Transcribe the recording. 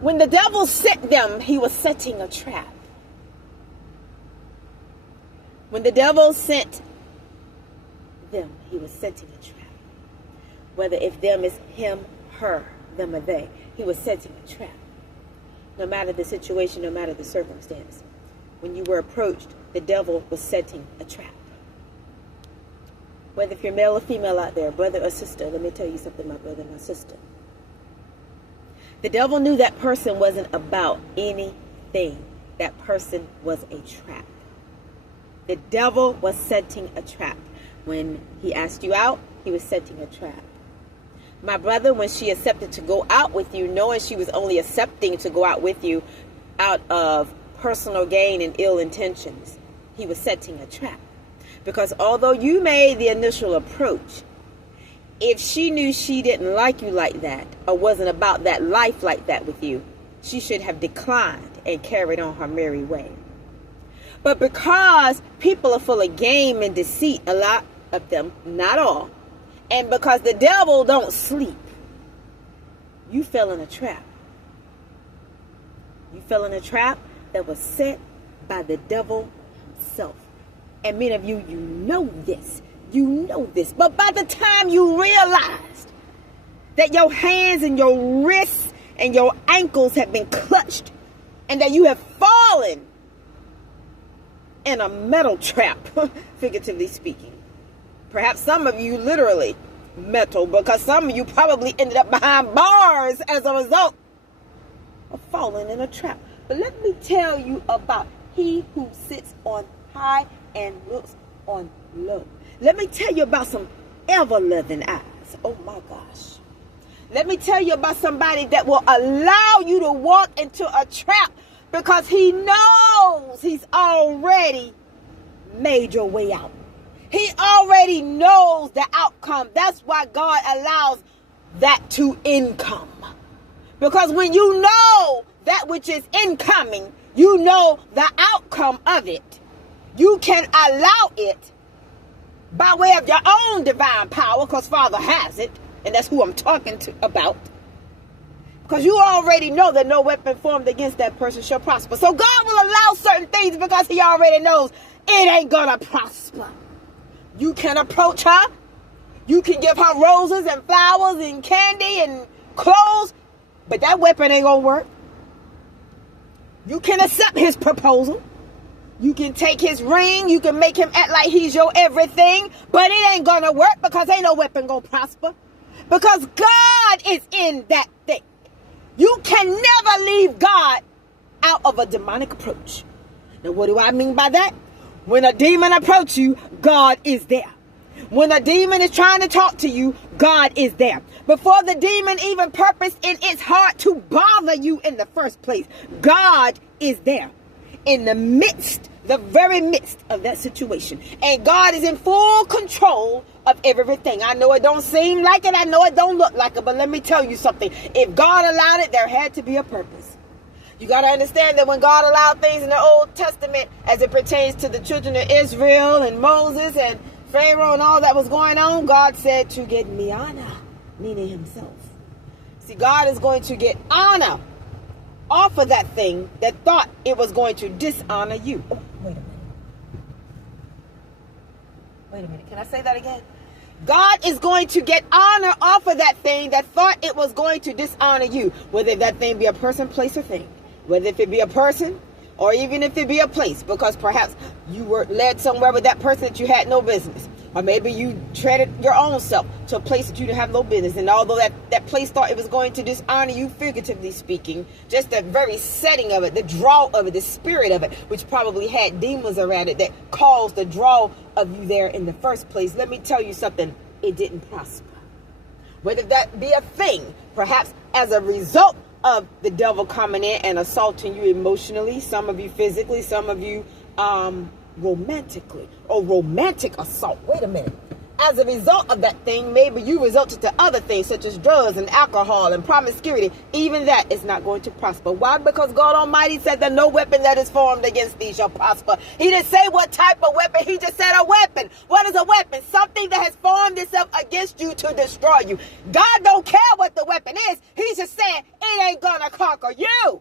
When the devil sent them, he was setting a trap. When the devil sent them, he was setting a trap. Whether if them is him, her, them or they, he was setting a trap. No matter the situation, no matter the circumstance. When you were approached, the devil was setting a trap. Whether if you're male or female out there, brother or sister, let me tell you something, my brother and my sister. The devil knew that person wasn't about anything. That person was a trap. The devil was setting a trap. When he asked you out, he was setting a trap. My brother, when she accepted to go out with you, knowing she was only accepting to go out with you out of personal gain and ill intentions, he was setting a trap. Because although you made the initial approach, if she knew she didn't like you like that, or wasn't about that life like that with you, she should have declined and carried on her merry way. But because people are full of game and deceit, a lot of them, not all, and because the devil don't sleep, you fell in a trap. You fell in a trap that was set by the devil himself. And many of you, you know this. You know this. But by the time you realized that your hands and your wrists and your ankles have been clutched and that you have fallen in a metal trap, figuratively speaking. Perhaps some of you literally metal, because some of you probably ended up behind bars as a result of falling in a trap. But let me tell you about he who sits on high and looks on low. Let me tell you about some ever-loving eyes. Oh my gosh. Let me tell you about somebody that will allow you to walk into a trap because he knows he's already made your way out. He already knows the outcome. That's why God allows that to income. Because when you know that which is incoming, you know the outcome of it. You can allow it by way of your own divine power, because Father has it, and that's who I'm talking about. Because you already know that no weapon formed against that person shall prosper. So God will allow certain things because he already knows it ain't gonna prosper. You can approach her. You can give her roses and flowers and candy and clothes, but that weapon ain't gonna work. You can accept his proposal. You can take his ring. You can make him act like he's your everything, but it ain't gonna work because ain't no weapon gonna prosper. Because God is in that thing. You can never leave God out of a demonic approach. Now, what do I mean by that? When a demon approaches you, God is there. When a demon is trying to talk to you, God is there. Before the demon even purposed in its heart to bother you in the first place, God is there in the midst, the very midst of that situation. And God is in full control of everything. I know it don't seem like it. I know it don't look like it. But let me tell you something. If God allowed it, there had to be a purpose. You got to understand that when God allowed things in the Old Testament as it pertains to the children of Israel and Moses and Pharaoh and all that was going on, God said to get me honor, meaning himself. See, God is going to get honor off of that thing that thought it was going to dishonor you. Oh, wait a minute. Wait a minute. Can I say that again? God is going to get honor off of that thing that thought it was going to dishonor you. Whether that thing be a person, place, or thing. Whether if it be a person or even if it be a place. Because perhaps you were led somewhere with that person that you had no business. Or maybe you treaded your own self to a place that you didn't have no business. And although that place thought it was going to dishonor you, figuratively speaking, just the very setting of it, the draw of it, the spirit of it, which probably had demons around it that caused the draw of you there in the first place. Let me tell you something, it didn't prosper. Whether that be a thing, perhaps as a result of the devil coming in and assaulting you emotionally, some of you physically, some of you romantically, or romantic assault. Wait a minute. As a result of that thing, maybe you resulted to other things such as drugs and alcohol and promiscuity. Even that is not going to prosper. Why? Because God Almighty said that no weapon that is formed against thee shall prosper. He didn't say what type of weapon. He just said a weapon. What is a weapon? Something that has formed itself against you to destroy you. God don't care what the weapon is. He's just saying it ain't gonna Parker, you